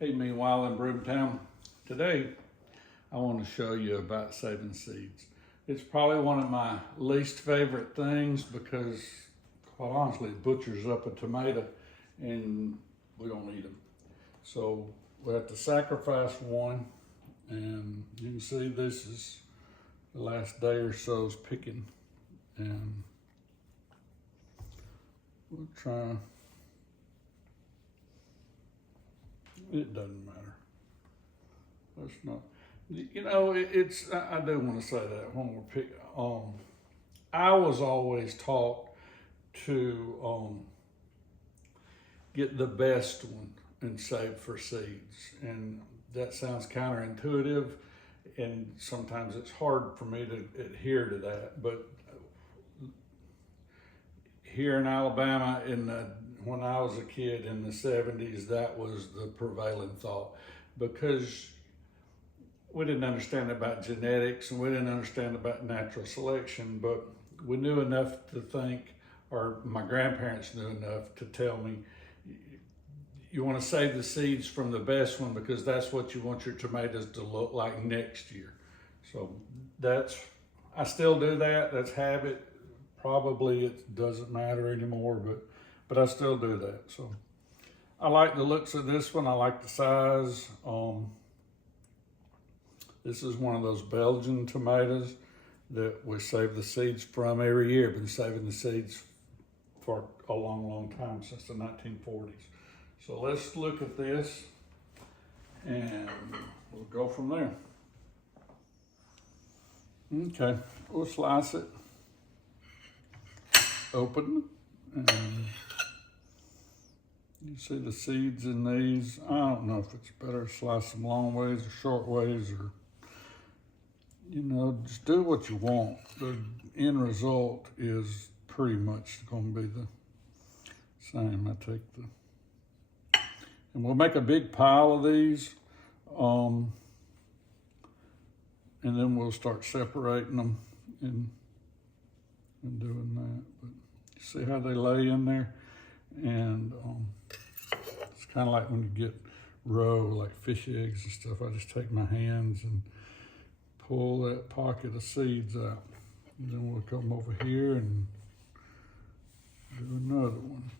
Hey, meanwhile in Broomtown, today I want to show you about saving seeds. It's probably one of my least favorite things because, quite honestly, it butchers up a tomato and we don't eat them. So we have to sacrifice one, and you can see this is the last day or so's picking, and we'll try. It doesn't matter. That's not. It's. I do want to say that when we're pick. I was always taught to get the best one and save for seeds, and that sounds counterintuitive, and sometimes it's hard for me to adhere to that. But here in Alabama, when I was a kid in the '70s, that was the prevailing thought because we didn't understand about genetics and we didn't understand about natural selection, but we knew enough to think, or my grandparents knew enough to tell me, you want to save the seeds from the best one because that's what you want your tomatoes to look like next year. So I still do that. That's habit. Probably it doesn't matter anymore, but I still do that. So I like the looks of this one. I like the size. This is one of those Belgian tomatoes that we save the seeds from every year. Been saving the seeds for a long, long time, since the 1940s. So let's look at this and we'll go from there. Okay, we'll slice it, open, and you see the seeds in these. I don't know if it's better to slice them long ways or short ways, or just do what you want. The end result is pretty much going to be the same. And we'll make a big pile of these, and then we'll start separating them and doing that. But you see how they lay in there? And it's kind of like when you get roe, like fish eggs and stuff. I just take my hands and pull that pocket of seeds out. And then we'll come over here and do another one.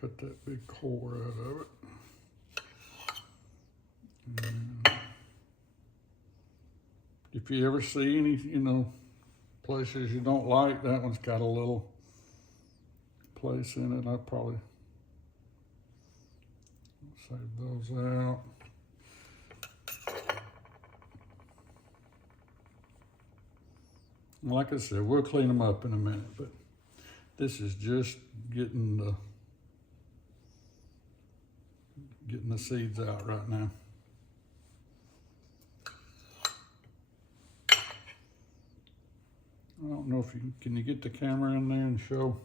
Cut that big core out of it. And if you ever see any, places you don't like, that one's got a little place in it. I'll probably save those out. Like I said, we'll clean them up in a minute, but this is just getting the seeds out right now. I don't know if can you get the camera in there and show?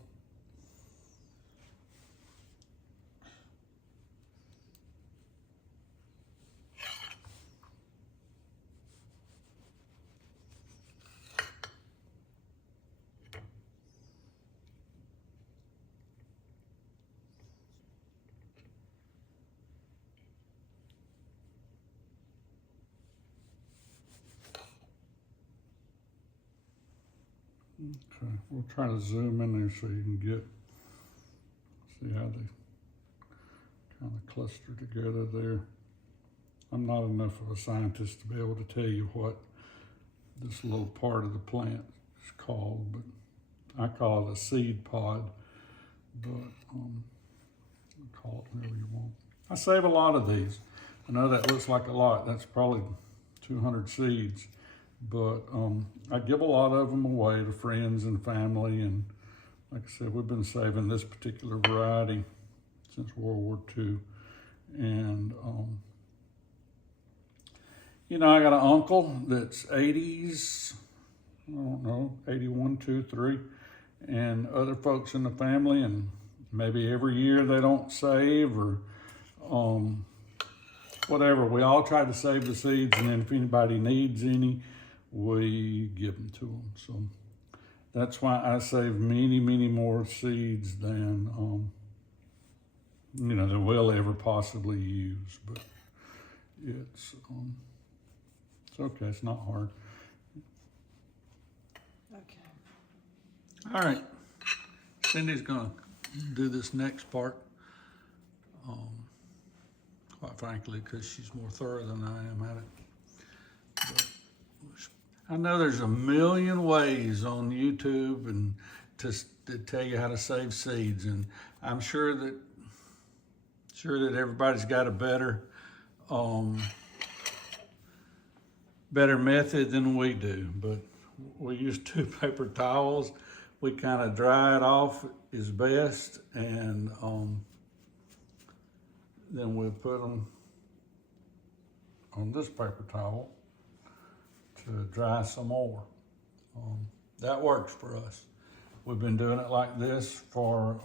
Okay, we'll try to zoom in there so you can see how they kind of cluster together there. I'm not enough of a scientist to be able to tell you what this little part of the plant is called, but I call it a seed pod, but call it whatever you want. I save a lot of these. I know that looks like a lot. That's probably 200 seeds. But I give a lot of them away to friends and family, and like I said, we've been saving this particular variety since World War II. And I got an uncle that's 80s, I don't know, 81, 2, 3, and other folks in the family, and maybe every year they don't save, or whatever. We all try to save the seeds, and then if anybody needs any, we give them to them. So that's why I save many, many more seeds than you know, that we'll ever possibly use, but it's okay, it's not hard. Okay. All right, Cindy's gonna do this next part, quite frankly, because she's more thorough than I am at it. But I know there's a million ways on YouTube and to tell you how to save seeds, and I'm sure that everybody's got a better better method than we do. But we use 2 paper towels. We kind of dry it off is best, and then we put them on this paper towel to dry some more. That works for us. We've been doing it like this for,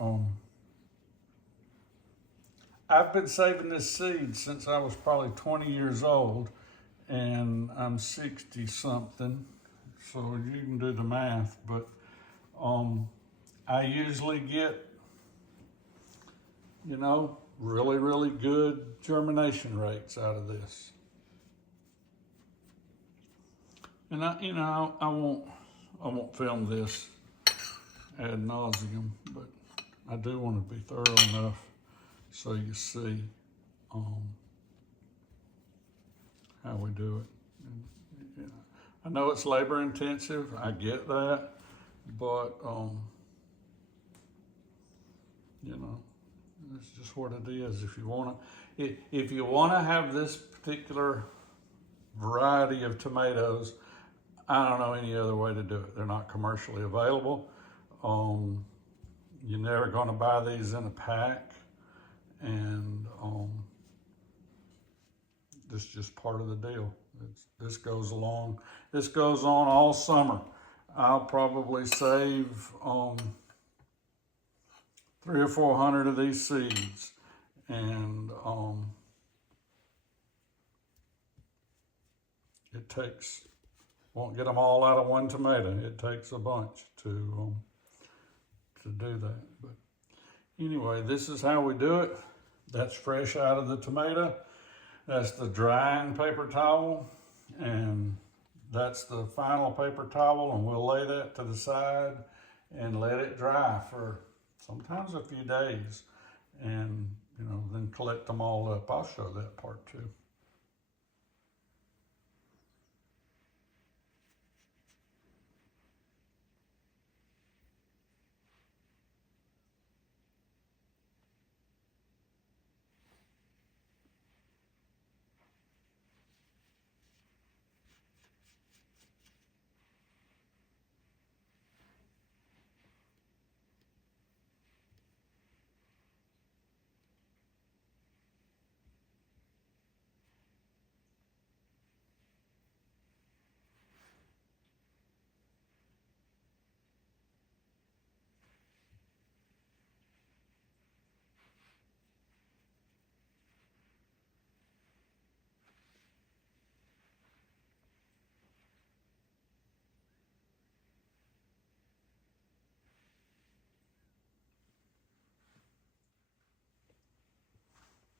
I've been saving this seed since I was probably 20 years old, and I'm 60 something, so you can do the math, but I usually get, you know, really, really good germination rates out of this. And I won't film this ad nauseum, but I do want to be thorough enough so you see how we do it. And, you know, I know it's labor intensive, I get that, but you know, it's just what it is. If you want to have this particular variety of tomatoes, I don't know any other way to do it. They're not commercially available. You're never going to buy these in a pack, and this is just part of the deal. This goes on all summer. I'll probably save 300 or 400 of these seeds, and it takes, won't get them all out of one tomato. It takes a bunch to do that. But anyway, this is how we do it. That's fresh out of the tomato. That's the drying paper towel, and that's the final paper towel, and we'll lay that to the side and let it dry for sometimes a few days, and you know, then collect them all up. I'll show that part too.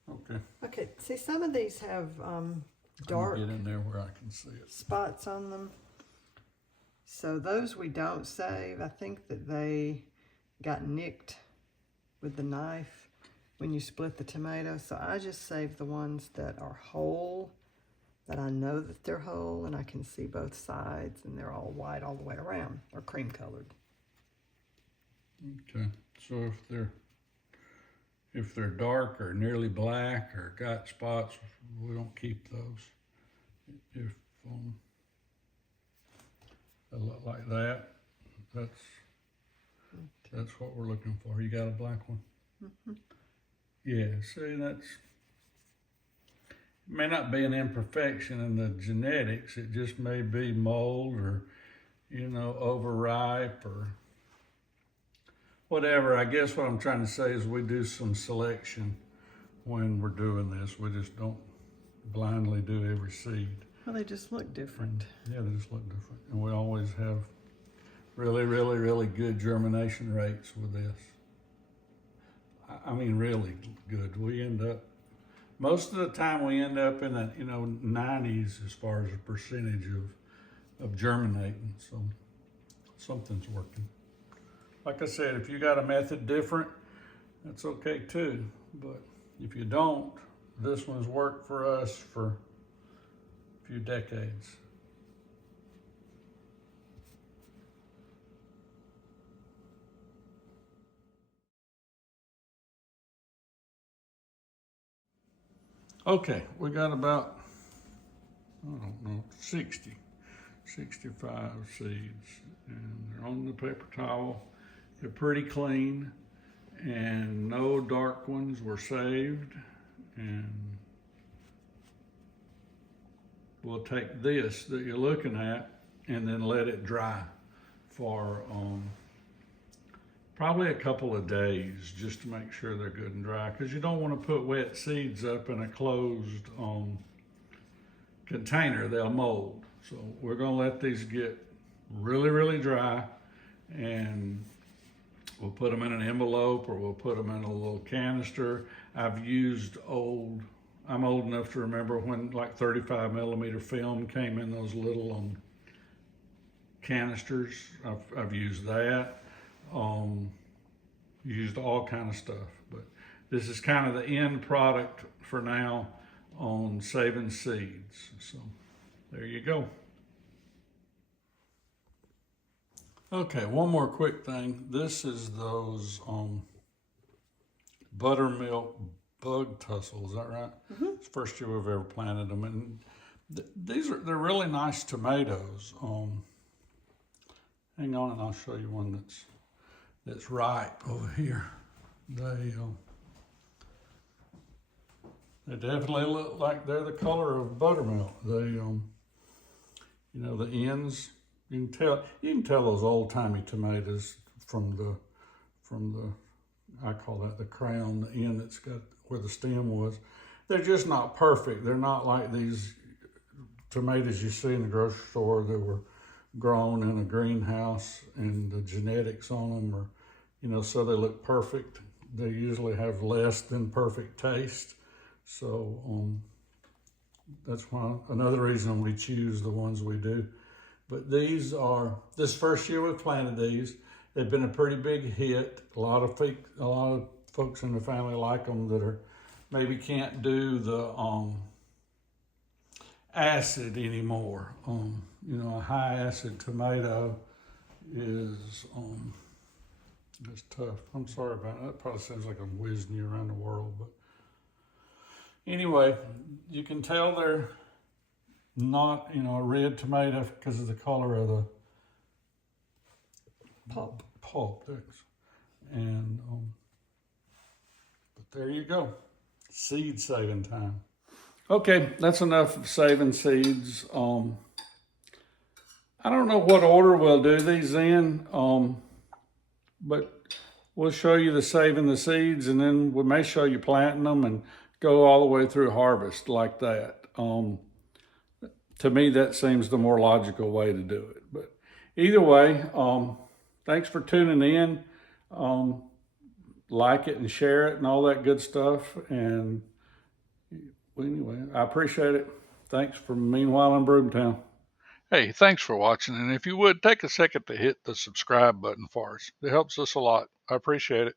Okay. Okay, see, some of these have dark Get in there where I can see it. spots on them. So those we don't save. I think that they got nicked with the knife when you split the tomato. So I just save the ones that are whole, that I know that they're whole and I can see both sides, and they're all white all the way around, or cream colored. Okay, so if they're dark or nearly black or got spots, we don't keep those. If they look like that, that's what we're looking for. You got a black one? Mm-hmm. Yeah, see, it may not be an imperfection in the genetics. It just may be mold, or, you know, overripe, or whatever. I guess what I'm trying to say is we do some selection when we're doing this. We just don't blindly do every seed. Well, they just look different. Yeah, they just look different. And we always have really, really, really good germination rates with this. I mean, really good. We end up, most of the time we end up in the, 90s as far as the percentage of germinating. So something's working. Like I said, if you got a method different, that's okay too. But if you don't, this one's worked for us for a few decades. Okay, we got about, I don't know, 65 seeds, and they're on the paper towel. They're pretty clean, and no dark ones were saved. And we'll take this that you're looking at and then let it dry for probably a couple of days, just to make sure they're good and dry, because you don't want to put wet seeds up in a closed container. They'll mold. So we're going to let these get really, really dry, and we'll put them in an envelope, or we'll put them in a little canister. I'm old enough to remember when like 35 millimeter film came in those little canisters. I've used that. Used all kind of stuff, but this is kind of the end product for now on saving seeds. So there you go. Okay, one more quick thing. This is those buttermilk bug tussle, is that right? Mm-hmm. It's the first year we've ever planted them, and they're really nice tomatoes. Hang on, and I'll show you one that's ripe over here. They definitely look like they're the color of buttermilk. They the ends, you can tell those old timey tomatoes from the I call that the crown, the end that's got where the stem was. They're just not perfect. They're not like these tomatoes you see in the grocery store that were grown in a greenhouse and the genetics on them are, so they look perfect. They usually have less than perfect taste. So that's another reason we choose the ones we do. But this first year we planted these, they've been a pretty big hit. A lot of folks in the family like them that are maybe can't do the acid anymore. A high acid tomato is it's tough. I'm sorry about that. It probably sounds like I'm whizzing you around the world, but anyway, you can tell they're not, a red tomato because of the color of the pulp. And but there you go. Seed saving time. Okay, that's enough of saving seeds. I don't know what order we'll do these in, but we'll show you the saving the seeds, and then we may show you planting them and go all the way through harvest like that. To me, that seems the more logical way to do it. But either way, thanks for tuning in. Like it and share it and all that good stuff. And anyway, I appreciate it. Thanks from Meanwhile in Broomtown. Hey, thanks for watching. And if you would, take a second to hit the subscribe button for us. It helps us a lot. I appreciate it.